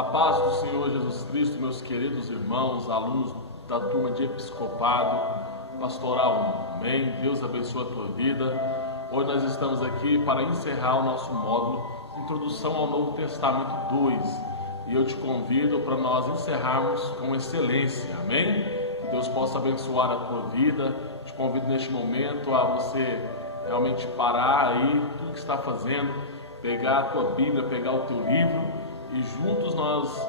A paz do Senhor Jesus Cristo, meus queridos irmãos, alunos da turma de Episcopado Pastoral 1. Amém? Deus abençoe a tua vida. Hoje nós estamos aqui para encerrar o nosso módulo Introdução ao Novo Testamento 2. E eu te convido para nós encerrarmos com excelência. Amém? Que Deus possa abençoar a tua vida. Te convido neste momento a você realmente parar aí tudo que está fazendo, pegar a tua Bíblia, pegar o teu livro e juntos nós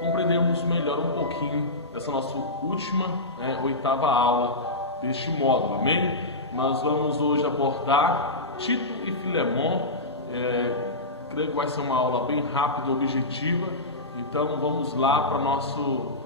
compreendermos melhor um pouquinho dessa nossa última, oitava aula deste módulo, amém? Nós vamos hoje abordar Tito e Filemon. Creio que vai ser uma aula bem rápida e objetiva, então vamos lá para nosso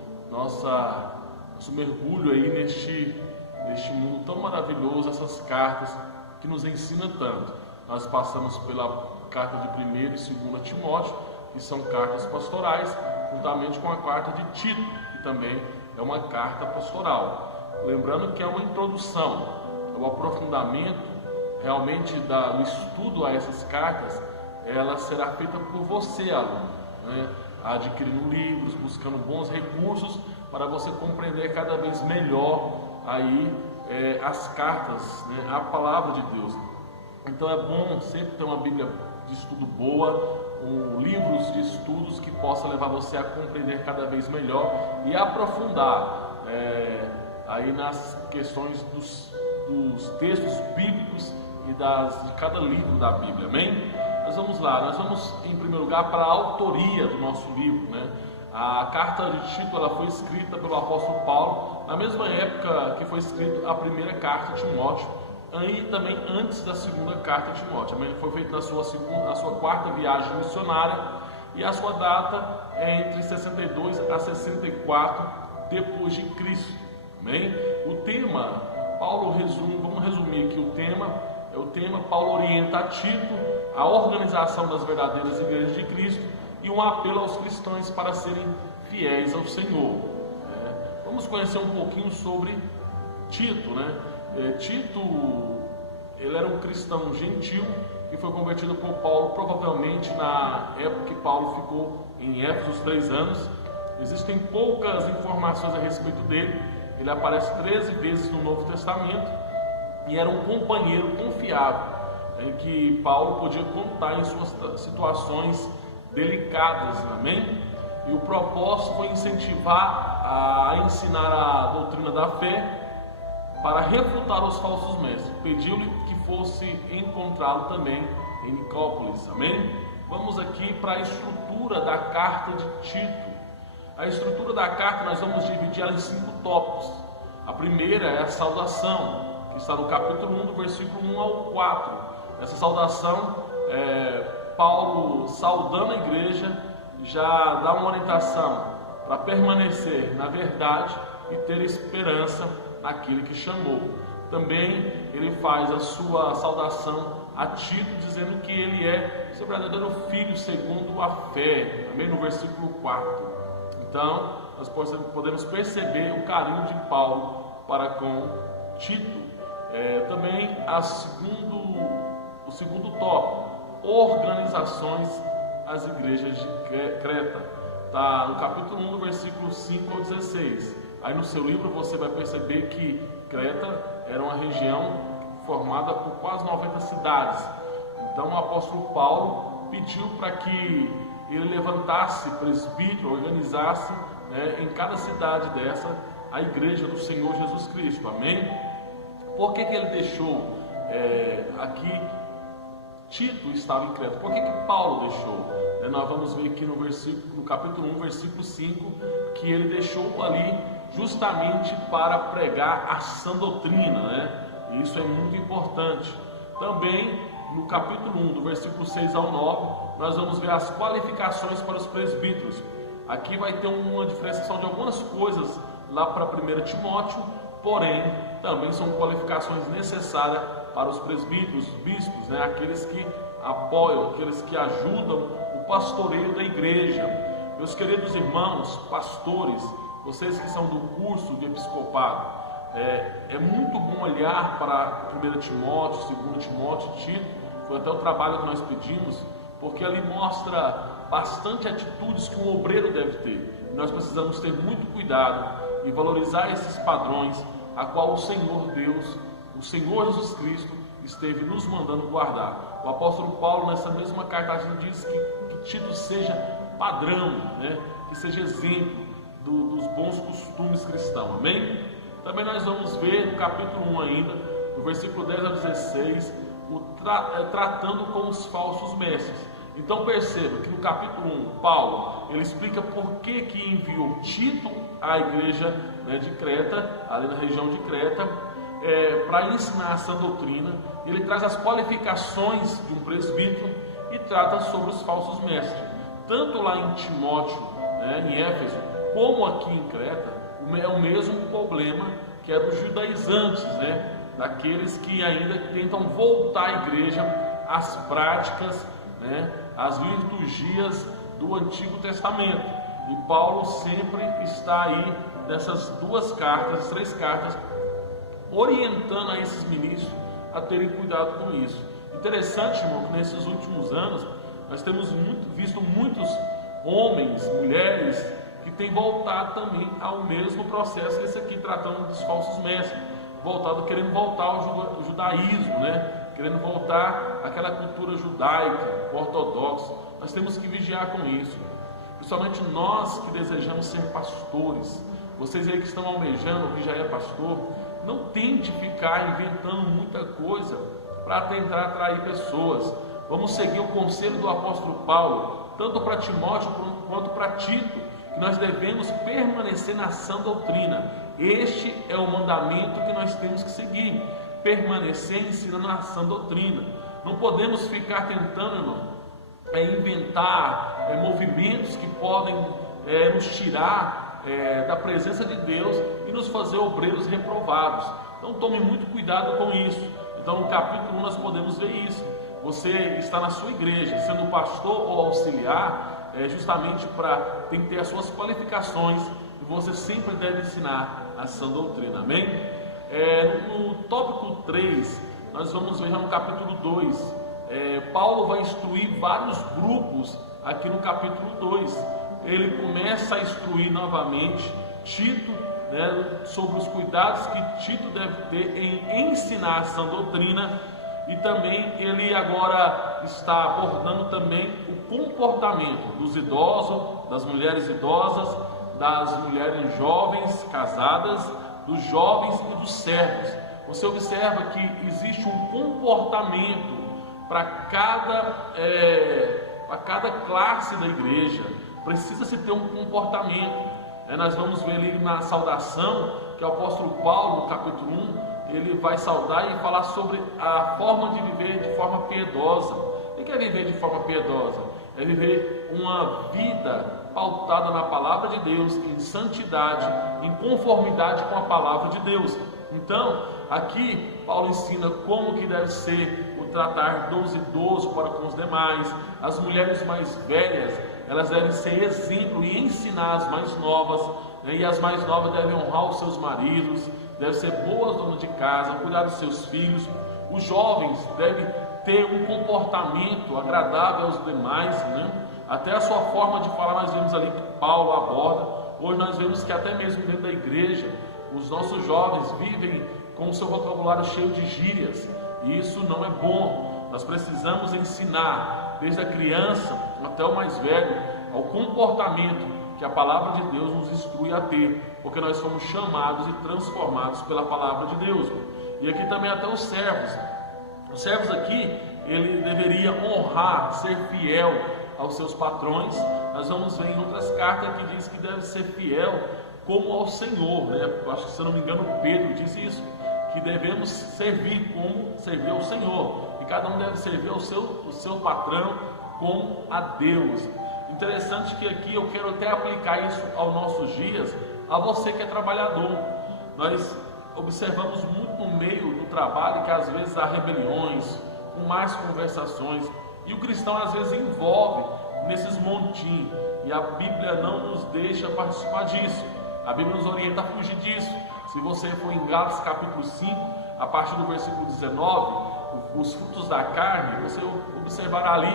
mergulho aí neste mundo tão maravilhoso, essas cartas que nos ensinam tanto. Nós passamos pela carta de 1ª e 2ª Timóteo, que são cartas pastorais, juntamente com a carta de Tito, que também é uma carta pastoral. Lembrando que é uma introdução, o aprofundamento realmente do estudo a essas cartas, ela será feita por você, aluno, adquirindo livros, buscando bons recursos para você compreender cada vez melhor aí as cartas, a palavra de Deus. Então é bom sempre ter uma Bíblia de estudo boa, livros de estudos que possa levar você a compreender cada vez melhor e aprofundar aí nas questões dos textos bíblicos e de cada livro da Bíblia, amém? Nós vamos lá, nós vamos em primeiro lugar para a autoria do nosso livro, A carta de Tito ela foi escrita pelo apóstolo Paulo na mesma época que foi escrita a primeira carta de Timóteo, e também antes da segunda carta de Timóteo. Foi feito na sua 4ª viagem missionária e a sua data é entre 62 a 64 depois de Cristo. Amém? O tema, vamos resumir aqui o tema. Paulo orienta a Tito a organização das verdadeiras igrejas de Cristo e um apelo aos cristãos para serem fiéis ao Senhor. Vamos conhecer um pouquinho sobre Tito, Tito, ele era um cristão gentil que foi convertido por Paulo, provavelmente na época que Paulo ficou em Éfeso, os 3 anos. Existem poucas informações a respeito dele. Ele aparece 13 vezes no Novo Testamento e era um companheiro confiável, em que Paulo podia contar em suas situações delicadas, amém? E o propósito foi incentivar a ensinar a doutrina da fé para refutar os falsos mestres. Pediu-lhe que fosse encontrá-lo também em Nicópolis, amém? Vamos aqui para a estrutura da carta de Tito. A estrutura da carta nós vamos dividir ela em 5 tópicos. A primeira é a saudação, que está no capítulo 1, do versículo 1 ao 4. Essa saudação, Paulo saudando a igreja, já dá uma orientação para permanecer na verdade e ter esperança naquele que chamou. Também ele faz a sua saudação a Tito, dizendo que ele é seu verdadeiro filho segundo a fé, também no versículo 4. Então, nós podemos perceber o carinho de Paulo para com Tito. Também o segundo tópico, organizações às igrejas de Creta. Está no capítulo 1, do versículo 5 ao 16. Aí no seu livro você vai perceber que Creta era uma região formada por quase 90 cidades. Então o apóstolo Paulo pediu para que ele levantasse presbítero, organizasse em cada cidade dessa a igreja do Senhor Jesus Cristo, amém? Por que ele deixou aqui Tito estava em Creta? Por que Paulo deixou? Nós vamos ver aqui no capítulo 1, versículo 5, que ele deixou ali justamente para pregar a sã doutrina, E isso é muito importante. Também no capítulo 1, do versículo 6 ao 9, nós vamos ver as qualificações para os presbíteros. Aqui vai ter uma diferenciação de algumas coisas lá para 1 Timóteo, porém também são qualificações necessárias para os presbíteros, bispos, aqueles que apoiam, aqueles que ajudam o pastoreio da igreja. Meus queridos irmãos, pastores, vocês que são do curso de episcopado, é muito bom olhar para 1 Timóteo, 2 Timóteo, Tito. Foi até o trabalho que nós pedimos, porque ali mostra bastante atitudes que um obreiro deve ter. E nós precisamos ter muito cuidado e valorizar esses padrões a qual o Senhor Deus, o Senhor Jesus Cristo, esteve nos mandando guardar. O apóstolo Paulo, nessa mesma carta, diz que Tito seja padrão, né? Que seja exemplo dos bons costumes cristãos. Amém? Também nós vamos ver no capítulo 1 ainda, no versículo 10 a 16, tratando com os falsos mestres. Então perceba que no capítulo 1, Paulo, ele explica por que enviou Tito à igreja, né, de Creta, ali na região de Creta, para ensinar essa doutrina. Ele traz as qualificações de um presbítero e trata sobre os falsos mestres. Tanto lá em Timóteo, né, em Éfeso, como aqui em Creta, é o mesmo problema que é dos judaizantes, né, daqueles que ainda tentam voltar à igreja às práticas, né, às liturgias do Antigo Testamento. E Paulo sempre está aí nessas três cartas, orientando a esses ministros a terem cuidado com isso. Interessante, irmão, que nesses últimos anos nós temos visto muitos homens, mulheres, que têm voltado também ao mesmo processo, esse aqui tratando dos falsos mestres, querendo voltar ao judaísmo, né? Querendo voltar àquela cultura judaica, ortodoxa. Nós temos que vigiar com isso, principalmente nós que desejamos ser pastores. Vocês aí que estão almejando, que já é pastor, não tente ficar inventando muita coisa para tentar atrair pessoas. Vamos seguir o conselho do apóstolo Paulo, tanto para Timóteo quanto para Tito, que nós devemos permanecer na sã doutrina. Este é o mandamento que nós temos que seguir, permanecer ensinando a sã doutrina. Não podemos ficar tentando, irmão, inventar movimentos que podem nos tirar da presença de Deus e nos fazer obreiros reprovados. Então tome muito cuidado com isso. Então no capítulo 1 nós podemos ver isso. Você está na sua igreja, sendo pastor ou auxiliar, justamente para ter que ter as suas qualificações, e você sempre deve ensinar a sã doutrina. Amém? No tópico 3, nós vamos ver já no capítulo 2, Paulo vai instruir vários grupos aqui no capítulo 2. Ele começa a instruir novamente Tito, né, sobre os cuidados que Tito deve ter em ensinar a sã doutrina, e também ele agora está abordando também o comportamento dos idosos, das mulheres idosas, das mulheres jovens casadas, dos jovens e dos servos. Você observa que existe um comportamento para cada classe da igreja. Precisa-se ter um comportamento. Nós vamos ver ali na saudação que o apóstolo Paulo, no capítulo 1, ele vai saudar e falar sobre a forma de viver de forma piedosa. O que é viver de forma piedosa? É viver uma vida pautada na palavra de Deus, em santidade, em conformidade com a palavra de Deus. Então, aqui Paulo ensina como que deve ser o tratar dos idosos para com os demais. As mulheres mais velhas, elas devem ser exemplo e ensinar as mais novas, né? E as mais novas devem honrar os seus maridos, devem ser boas donas de casa, cuidar dos seus filhos. Os jovens devem ter um comportamento agradável aos demais, né? Até a sua forma de falar, nós vemos ali que Paulo aborda. Hoje nós vemos que até mesmo dentro da igreja, os nossos jovens vivem com o seu vocabulário cheio de gírias, e isso não é bom. Nós precisamos ensinar, desde a criança até o mais velho, ao comportamento que a palavra de Deus nos instrui a ter, porque nós somos chamados e transformados pela palavra de Deus. E aqui também até os servos. Os servos aqui, ele deveria honrar, ser fiel aos seus patrões. Nós vamos ver em outras cartas que diz que deve ser fiel como ao Senhor, né? Acho que, se eu não me engano, Pedro diz isso, que devemos servir como servir ao Senhor, e cada um deve servir ao seu patrão como a Deus. Interessante que aqui eu quero até aplicar isso aos nossos dias, a você que é trabalhador. Nós observamos muito no meio do trabalho que às vezes há rebeliões, com más conversações, e o cristão às vezes envolve nesses montinhos, e a Bíblia não nos deixa participar disso. A Bíblia nos orienta a fugir disso. Se você for em Gálatas capítulo 5, a partir do versículo 19, os frutos da carne, você observará ali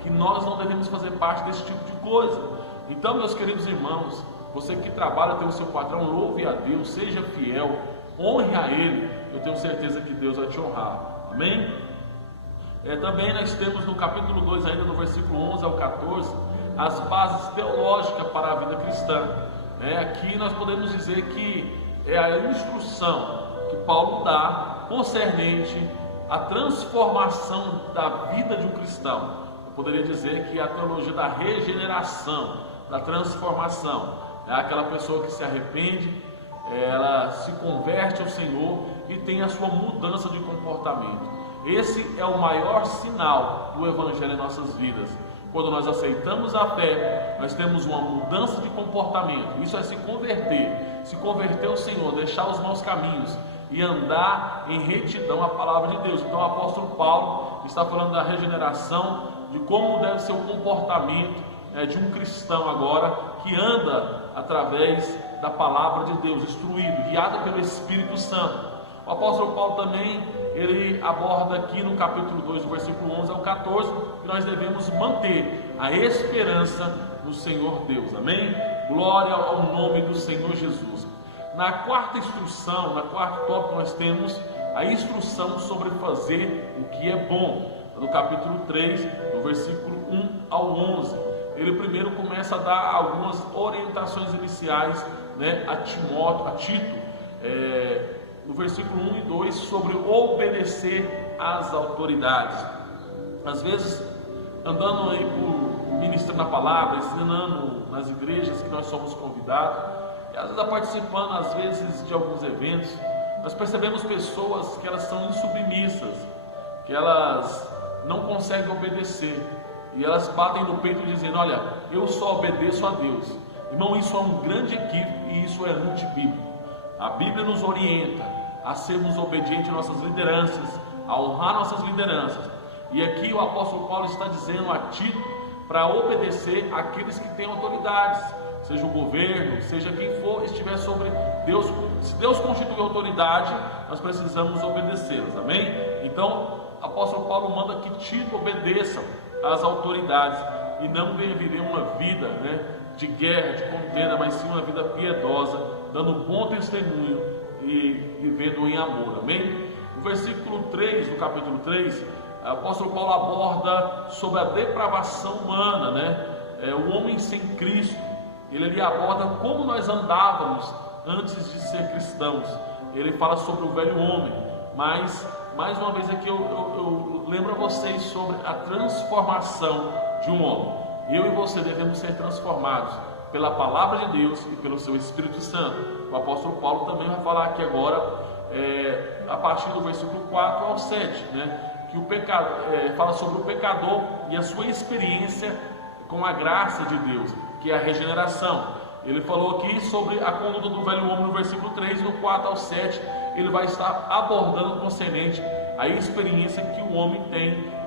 que que nós não devemos fazer parte desse tipo de coisa. Então, meus queridos irmãos, você que trabalha, tem o seu patrão, louve a Deus, seja fiel, honre a Ele, eu tenho certeza que Deus vai te honrar. Amém? Também nós temos no capítulo 2, ainda no versículo 11 ao 14, as bases teológicas para a vida cristã. Aqui nós podemos dizer que é a instrução que Paulo dá concernente à transformação da vida de um cristão. Eu poderia dizer que é a teologia da regeneração, da transformação. É aquela pessoa que se arrepende, ela se converte ao Senhor e tem a sua mudança de comportamento. Esse é o maior sinal do Evangelho em nossas vidas. Quando nós aceitamos a fé, nós temos uma mudança de comportamento. Isso é se converter ao Senhor, deixar os maus caminhos e andar em retidão à palavra de Deus. Então o apóstolo Paulo está falando da regeneração, de como deve ser o comportamento de um cristão agora, que anda através da palavra de Deus, instruído, guiado pelo Espírito Santo. O apóstolo Paulo também, ele aborda aqui no capítulo 2, do versículo 11 ao 14, que nós devemos manter a esperança no Senhor Deus. Amém? Glória ao nome do Senhor Jesus. Na quarta instrução, na quarta tópico, nós temos a instrução sobre fazer o que é bom. No capítulo 3, do versículo 1 ao 11. Ele primeiro começa a dar algumas orientações iniciais, a Tito, no versículo 1 e 2, sobre obedecer às autoridades. Às vezes, andando aí ministrando a palavra, ensinando nas igrejas que nós somos convidados, e às vezes participando às vezes de alguns eventos, nós percebemos pessoas que elas são insubmissas, que elas não conseguem obedecer, e elas batem no peito dizendo: olha, eu só obedeço a Deus. Irmão, isso é um grande equívoco e isso é antibíblico. A Bíblia nos orienta a sermos obedientes às nossas lideranças, a honrar nossas lideranças. E aqui o apóstolo Paulo está dizendo a Tito para obedecer àqueles que têm autoridades, seja o governo, seja quem for, estiver sobre Deus. Se Deus constitui autoridade, nós precisamos obedecê-las. Amém? Então, o apóstolo Paulo manda que Tito obedeça às autoridades e não viver uma vida de guerra, de contenda, mas sim uma vida piedosa, dando bom testemunho e vivendo em amor. Amém? No versículo 3, no capítulo 3, o apóstolo Paulo aborda sobre a depravação humana, o homem sem Cristo. Ele ali aborda como nós andávamos antes de ser cristãos. Ele fala sobre o velho homem, mas mais uma vez aqui eu lembro a vocês sobre a transformação de um homem. Eu e você devemos ser transformados pela palavra de Deus e pelo seu Espírito Santo. O apóstolo Paulo também vai falar aqui agora, a partir do versículo 4 ao 7, que o pecado, fala sobre o pecador e a sua experiência com a graça de Deus, que é a regeneração. Ele falou aqui sobre a conduta do velho homem no versículo 3, no 4 ao 7, ele vai estar abordando concernente a experiência que o homem tem,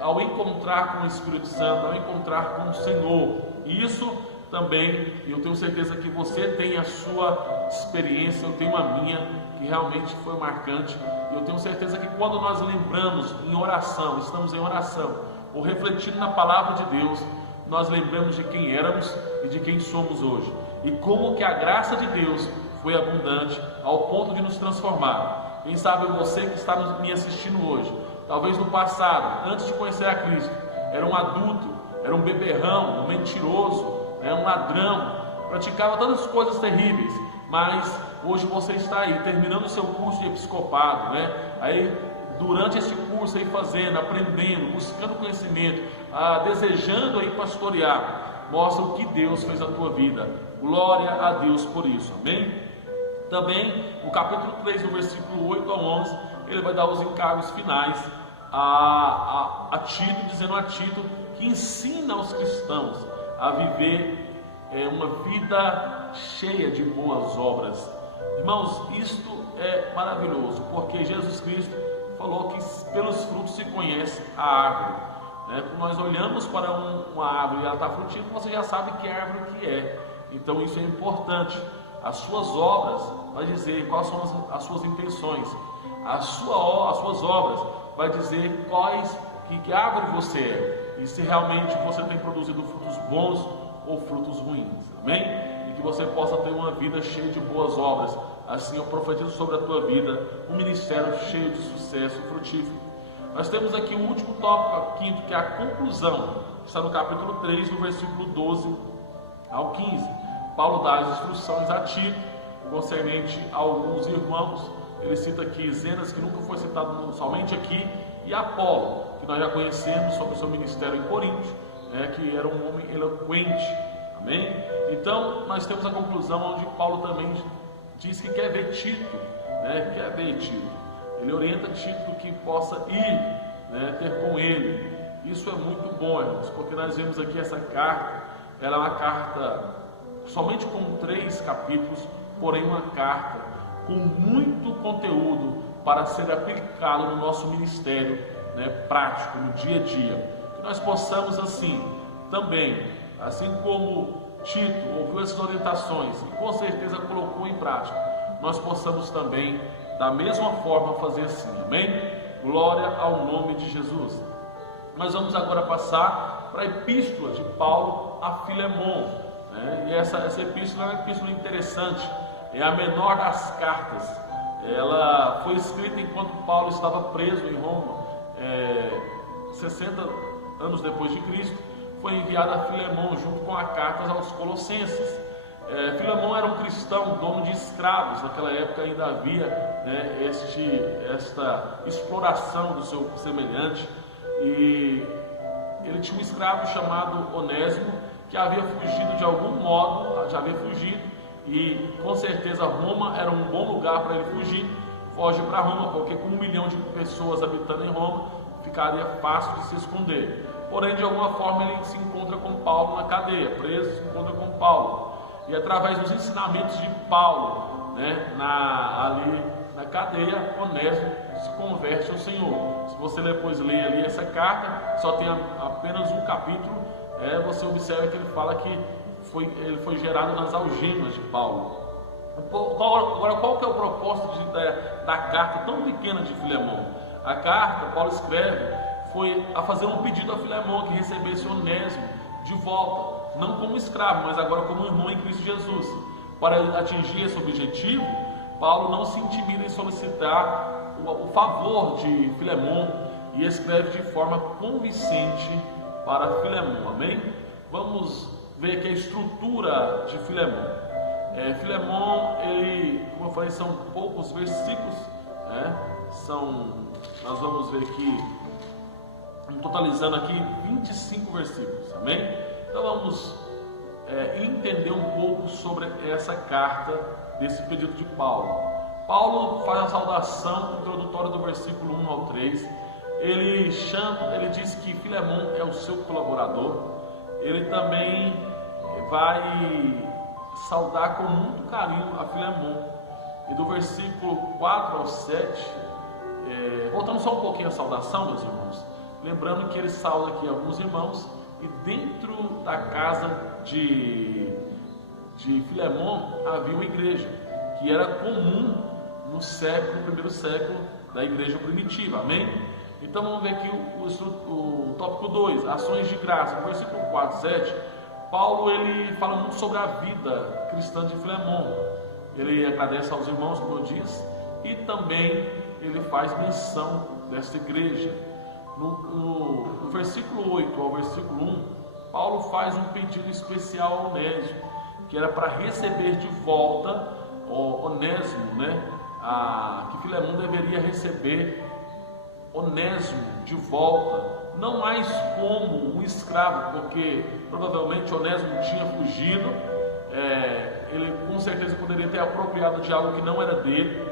ao encontrar com o Espírito Santo, ao encontrar com o Senhor. E isso também, eu tenho certeza que você tem a sua experiência, eu tenho a minha, que realmente foi marcante. Eu tenho certeza que quando nós lembramos em oração, estamos em oração, ou refletindo na palavra de Deus, nós lembramos de quem éramos e de quem somos hoje, e como que a graça de Deus foi abundante ao ponto de nos transformar. Quem sabe você que está me assistindo hoje, talvez no passado, antes de conhecer a Cristo, era um adulto, era um beberrão, um mentiroso, um ladrão, praticava tantas coisas terríveis, mas hoje você está aí, terminando o seu curso de episcopado, aí durante esse curso aí fazendo, aprendendo, buscando conhecimento, desejando aí pastorear, mostra o que Deus fez na tua vida. Glória a Deus por isso, amém? Também, no capítulo 3, no versículo 8 a 11, ele vai dar os encargos finais a Tito, dizendo a Tito que ensina aos cristãos a viver uma vida cheia de boas obras. Irmãos, isto é maravilhoso, porque Jesus Cristo falou que pelos frutos se conhece a árvore. Quando nós olhamos para uma árvore e ela está frutífera, você já sabe que árvore que é. Então isso é importante. As suas obras vai dizer quais são as suas intenções. As suas obras vai dizer que árvore você é. e se realmente você tem produzido frutos bons ou frutos ruins, amém? E que você possa ter uma vida cheia de boas obras. Assim eu profetizo sobre a tua vida um ministério cheio de sucesso e frutífero. Nós temos aqui o último tópico, quinto, que é a conclusão, que está no capítulo 3, no versículo 12 ao 15. Paulo dá as instruções a Tito, concernente a alguns irmãos. Ele cita aqui Zenas, que nunca foi citado somente aqui, e Apolo, que nós já conhecemos sobre o seu ministério em Corinto, que era um homem eloquente, amém? Então, nós temos a conclusão onde Paulo também diz que quer ver Tito, Ele orienta Tito que possa ir, ter com ele. Isso é muito bom, irmãos, porque nós vemos aqui essa carta, ela é uma carta somente com 3 capítulos, porém uma carta com muito conteúdo para ser aplicado no nosso ministério, prático, no dia a dia. Que nós possamos assim, também, assim como Tito ouviu essas orientações e com certeza colocou em prática, nós possamos também, da mesma forma, fazer assim, amém? Glória ao nome de Jesus. Nós vamos agora passar para a epístola de Paulo a Filemon, e essa epístola é uma epístola interessante, é a menor das cartas. Ela foi escrita enquanto Paulo estava preso em Roma, 60 anos depois de Cristo. Foi enviada a Filemon junto com a carta aos Colossenses. Filemon era um cristão, dono de escravos. Naquela época ainda havia esta exploração do seu semelhante, e ele tinha um escravo chamado Onésimo, que havia fugido de algum modo, e com certeza Roma era um bom lugar para ele fugir. Foge para Roma, porque com 1 milhão de pessoas habitando em Roma, ficaria fácil de se esconder. Porém, de alguma forma, ele se encontra com Paulo na cadeia, preso, se encontra com Paulo. E através dos ensinamentos de Paulo, ali na cadeia, Onésimo se converte ao Senhor. Se você depois ler ali essa carta, só tem apenas um capítulo, você observa que ele fala que ele foi gerado nas algemas de Paulo. Agora, qual que é o propósito da carta tão pequena de Filemon? A carta, Paulo escreve, foi a fazer um pedido a Filemon que recebesse Onésimo de volta, não como escravo, mas agora como irmão em Cristo Jesus. Para atingir esse objetivo, Paulo não se intimida em solicitar o favor de Filemon e escreve de forma convincente para Filemon, amém? Vamos ver aqui a estrutura de Filemon. Filemon, como eu falei, são poucos versículos, nós vamos ver aqui, totalizando aqui 25 versículos, amém? Então vamos entender um pouco sobre essa carta, desse pedido de Paulo. Paulo faz a saudação introdutória do versículo 1 ao 3, ele diz que Filemon é o seu colaborador, ele também vai saudar com muito carinho a Filemon. E do versículo 4 ao 7, voltando só um pouquinho à saudação, meus irmãos, lembrando que ele sauda aqui alguns irmãos, e dentro da casa de Filemon havia uma igreja, que era comum no primeiro século da igreja primitiva, amém? Então vamos ver aqui o tópico 2, ações de graça. No versículo 4, 7, Paulo ele fala muito sobre a vida cristã de Filemon. Ele agradece aos irmãos, como eu disse, e também ele faz menção desta igreja. No versículo 8 ao versículo 1, Paulo faz um pedido especial a Onésimo, que era para receber de volta Onésimo, que Filemon deveria receber Onésimo de volta, não mais como um escravo, porque provavelmente Onésimo tinha fugido, ele com certeza poderia ter apropriado de algo que não era dele,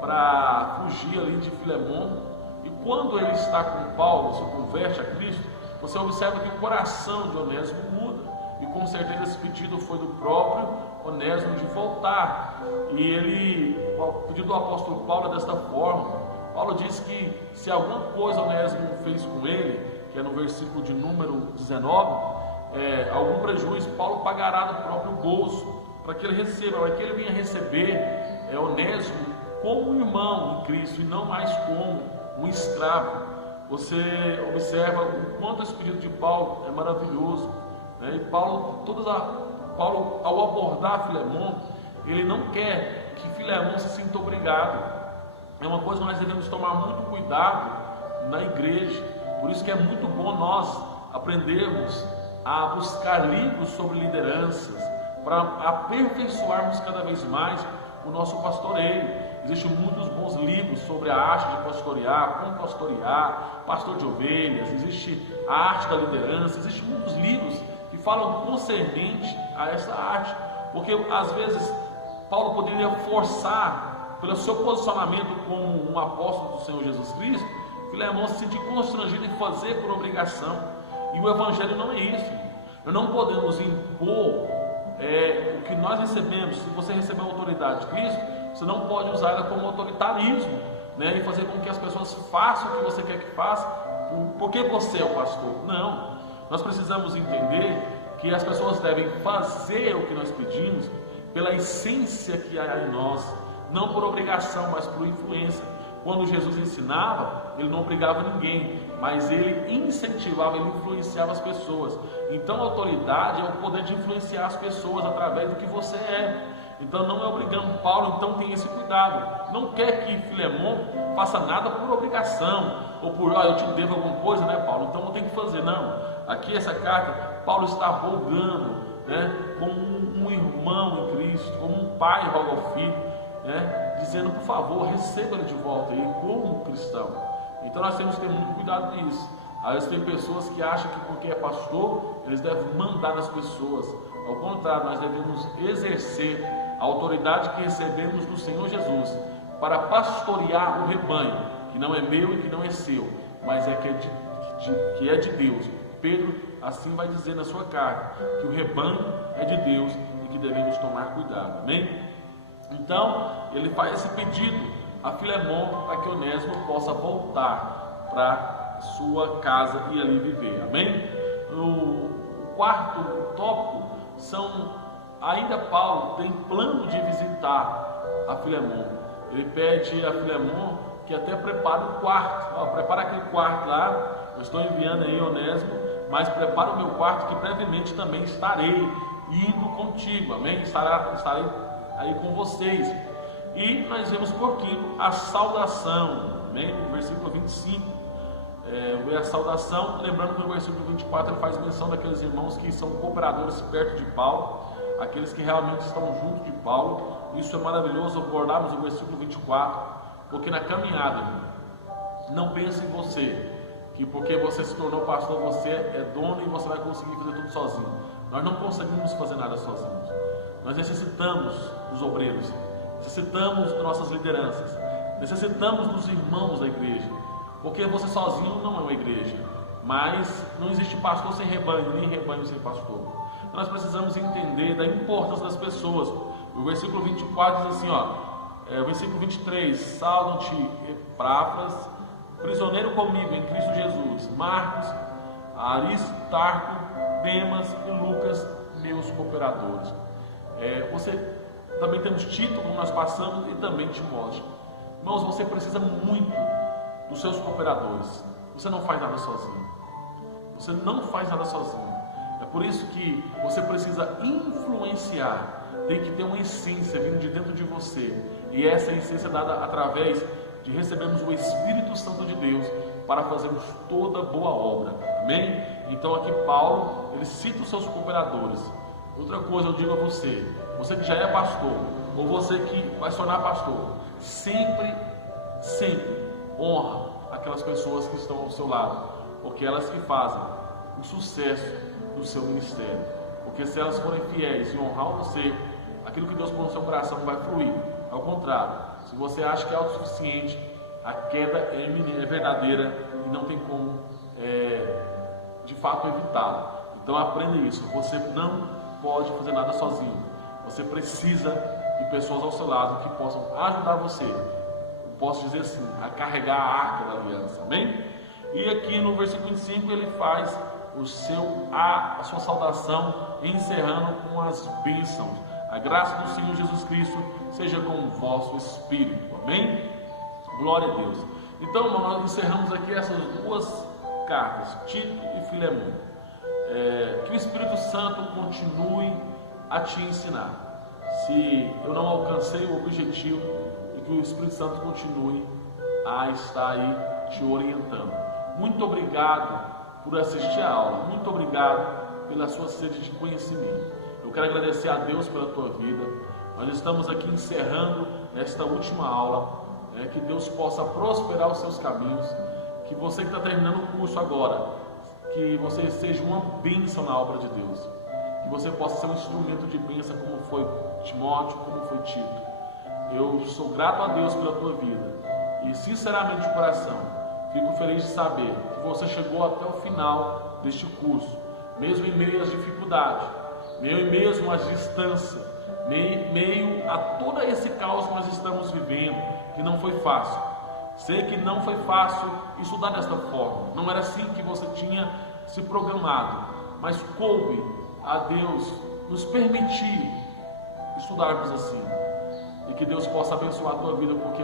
para fugir ali de Filemon. E quando ele está com Paulo, se converte a Cristo, você observa que o coração de Onésimo muda, e com certeza esse pedido foi do próprio Onésimo de voltar. E o pedido do apóstolo Paulo é desta forma. Paulo diz que se alguma coisa Onésimo fez com ele, que é no versículo de número 19, algum prejuízo, Paulo pagará do próprio bolso, para que ele receba, para que ele venha receber Onésimo como um irmão em Cristo, e não mais como um escravo. Você observa o quanto esse pedido de Paulo é maravilhoso, né? E Paulo, ao abordar Filemon, ele não quer que Filemon se sinta obrigado. É uma coisa que nós devemos tomar muito cuidado na igreja. Por isso que é muito bom nós aprendermos a buscar livros sobre lideranças, para aperfeiçoarmos cada vez mais o nosso pastoreio. Existem muitos bons livros sobre a arte de pastorear, como pastorear, pastor de ovelhas, existe a arte da liderança, existem muitos livros que falam concernente a essa arte, porque às vezes Paulo poderia forçar, pelo seu posicionamento como um apóstolo do Senhor Jesus Cristo, Filemon se sentir constrangido em fazer por obrigação, e o Evangelho não é isso. Nós não podemos impor o que nós recebemos. Se você recebeu a autoridade de Cristo, você não pode usar ela como autoritarismo, né? E fazer com que as pessoas façam o que você quer que faça, porque você é o pastor. Não, nós precisamos entender que as pessoas devem fazer o que nós pedimos pela essência que há em nós, não por obrigação, mas por influência. Quando Jesus ensinava, ele não obrigava ninguém, mas ele incentivava, ele influenciava as pessoas. Então a autoridade é o poder de influenciar as pessoas através do que você é. Então não é obrigando. Paulo então tem esse cuidado, não quer que Filemon faça nada por obrigação, ou por, eu te devo alguma coisa, né, Paulo, então eu tenho que fazer. Não, aqui essa carta, Paulo está rogando, né, como um irmão em Cristo, como um pai roga ao filho, né, dizendo, por favor, receba ele de volta aí como um cristão. Então nós temos que ter muito cuidado nisso. Às vezes tem pessoas que acham que porque é pastor, eles devem mandar nas pessoas. Ao contrário, nós devemos exercer a autoridade que recebemos do Senhor Jesus para pastorear o rebanho, que não é meu e que não é seu, mas que é de Deus. Pedro assim vai dizer na sua carta, que o rebanho é de Deus e que devemos tomar cuidado. Amém? Então, ele faz esse pedido a Filemon para que Onésimo possa voltar para sua casa e ali viver. Amém? O quarto tópico ainda Paulo tem plano de visitar a Filemon. Ele pede a Filemon que até prepare o quarto. Prepara aquele quarto lá, eu estou enviando aí Onésimo, mas prepara o meu quarto que brevemente também estarei indo contigo. Amém? Estarei aí com vocês. E nós vemos por quinto a saudação. Amém? No versículo 25. A saudação, lembrando que no versículo 24 ele faz menção daqueles irmãos que são cooperadores perto de Paulo, aqueles que realmente estão junto de Paulo. Isso é maravilhoso abordarmos o versículo 24, porque na caminhada, não pense em você, que porque você se tornou pastor, você é dono e você vai conseguir fazer tudo sozinho. Nós não conseguimos fazer nada sozinhos. Nós necessitamos dos obreiros, necessitamos das nossas lideranças, necessitamos dos irmãos da igreja, porque você sozinho não é uma igreja, mas não existe pastor sem rebanho, nem rebanho sem pastor. Então nós precisamos entender da importância das pessoas. O versículo 24 diz assim, o versículo 23, saudam-te Epáfras, prisioneiro comigo em Cristo Jesus, Marcos, Aristarco, Demas e Lucas, meus cooperadores. Você também temos Tito, como nós passamos, e também Timóteo. Irmãos, você precisa muito dos seus cooperadores. Você não faz nada sozinho. Você não faz nada sozinho. É por isso que você precisa influenciar. Tem que ter uma essência vindo de dentro de você. E essa essência é dada através de recebermos o Espírito Santo de Deus para fazermos toda boa obra. Amém? Então aqui Paulo, ele cita os seus cooperadores. Outra coisa eu digo a você que já é pastor, ou você que vai se tornar pastor, sempre honra aquelas pessoas que estão ao seu lado, porque elas que fazem o sucesso do seu ministério. Porque se elas forem fiéis e honrar você, aquilo que Deus põe no seu coração vai fluir. Ao contrário, se você acha que é autossuficiente, a queda é verdadeira e não tem como de fato evitá-la. Então aprenda isso, você não pode fazer nada sozinho. Você precisa de pessoas ao seu lado que possam ajudar você, posso dizer assim, a carregar a arca da aliança. Amém? E aqui no versículo 25 ele faz a sua saudação, encerrando com as bênçãos. A graça do Senhor Jesus Cristo seja com o vosso espírito. Amém? Glória a Deus. Então, nós encerramos aqui essas duas cartas, Tito e Filemão. Que o Espírito Santo continue a te ensinar. Se eu não alcancei o objetivo, e que o Espírito Santo continue a estar aí te orientando. Muito obrigado por assistir a aula. Muito obrigado pela sua sede de conhecimento. Eu quero agradecer a Deus pela tua vida. Nós estamos aqui encerrando esta última aula. Que Deus possa prosperar os seus caminhos. Que você que está terminando o curso agora, que você seja uma bênção na obra de Deus. Que você possa ser um instrumento de bênção como foi Timóteo, como foi Tito. Eu sou grato a Deus pela tua vida. E sinceramente de coração, fico feliz de saber que você chegou até o final deste curso. Mesmo em meio às dificuldades, mesmo às distâncias, meio a todo esse caos que nós estamos vivendo, que não foi fácil. Sei que não foi fácil estudar desta forma. Não era assim que você tinha se programado. Mas coube a Deus nos permitir estudarmos assim. E que Deus possa abençoar a tua vida, porque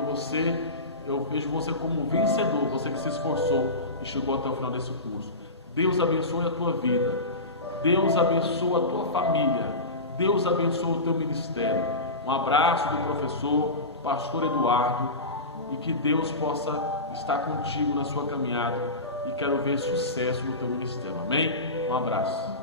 eu vejo você como um vencedor, você que se esforçou e chegou até o final desse curso. Deus abençoe a tua vida. Deus abençoe a tua família. Deus abençoe o teu ministério. Um abraço do professor, pastor Eduardo, e que Deus possa estar contigo na sua caminhada, e quero ver sucesso no teu ministério. Amém? Um abraço.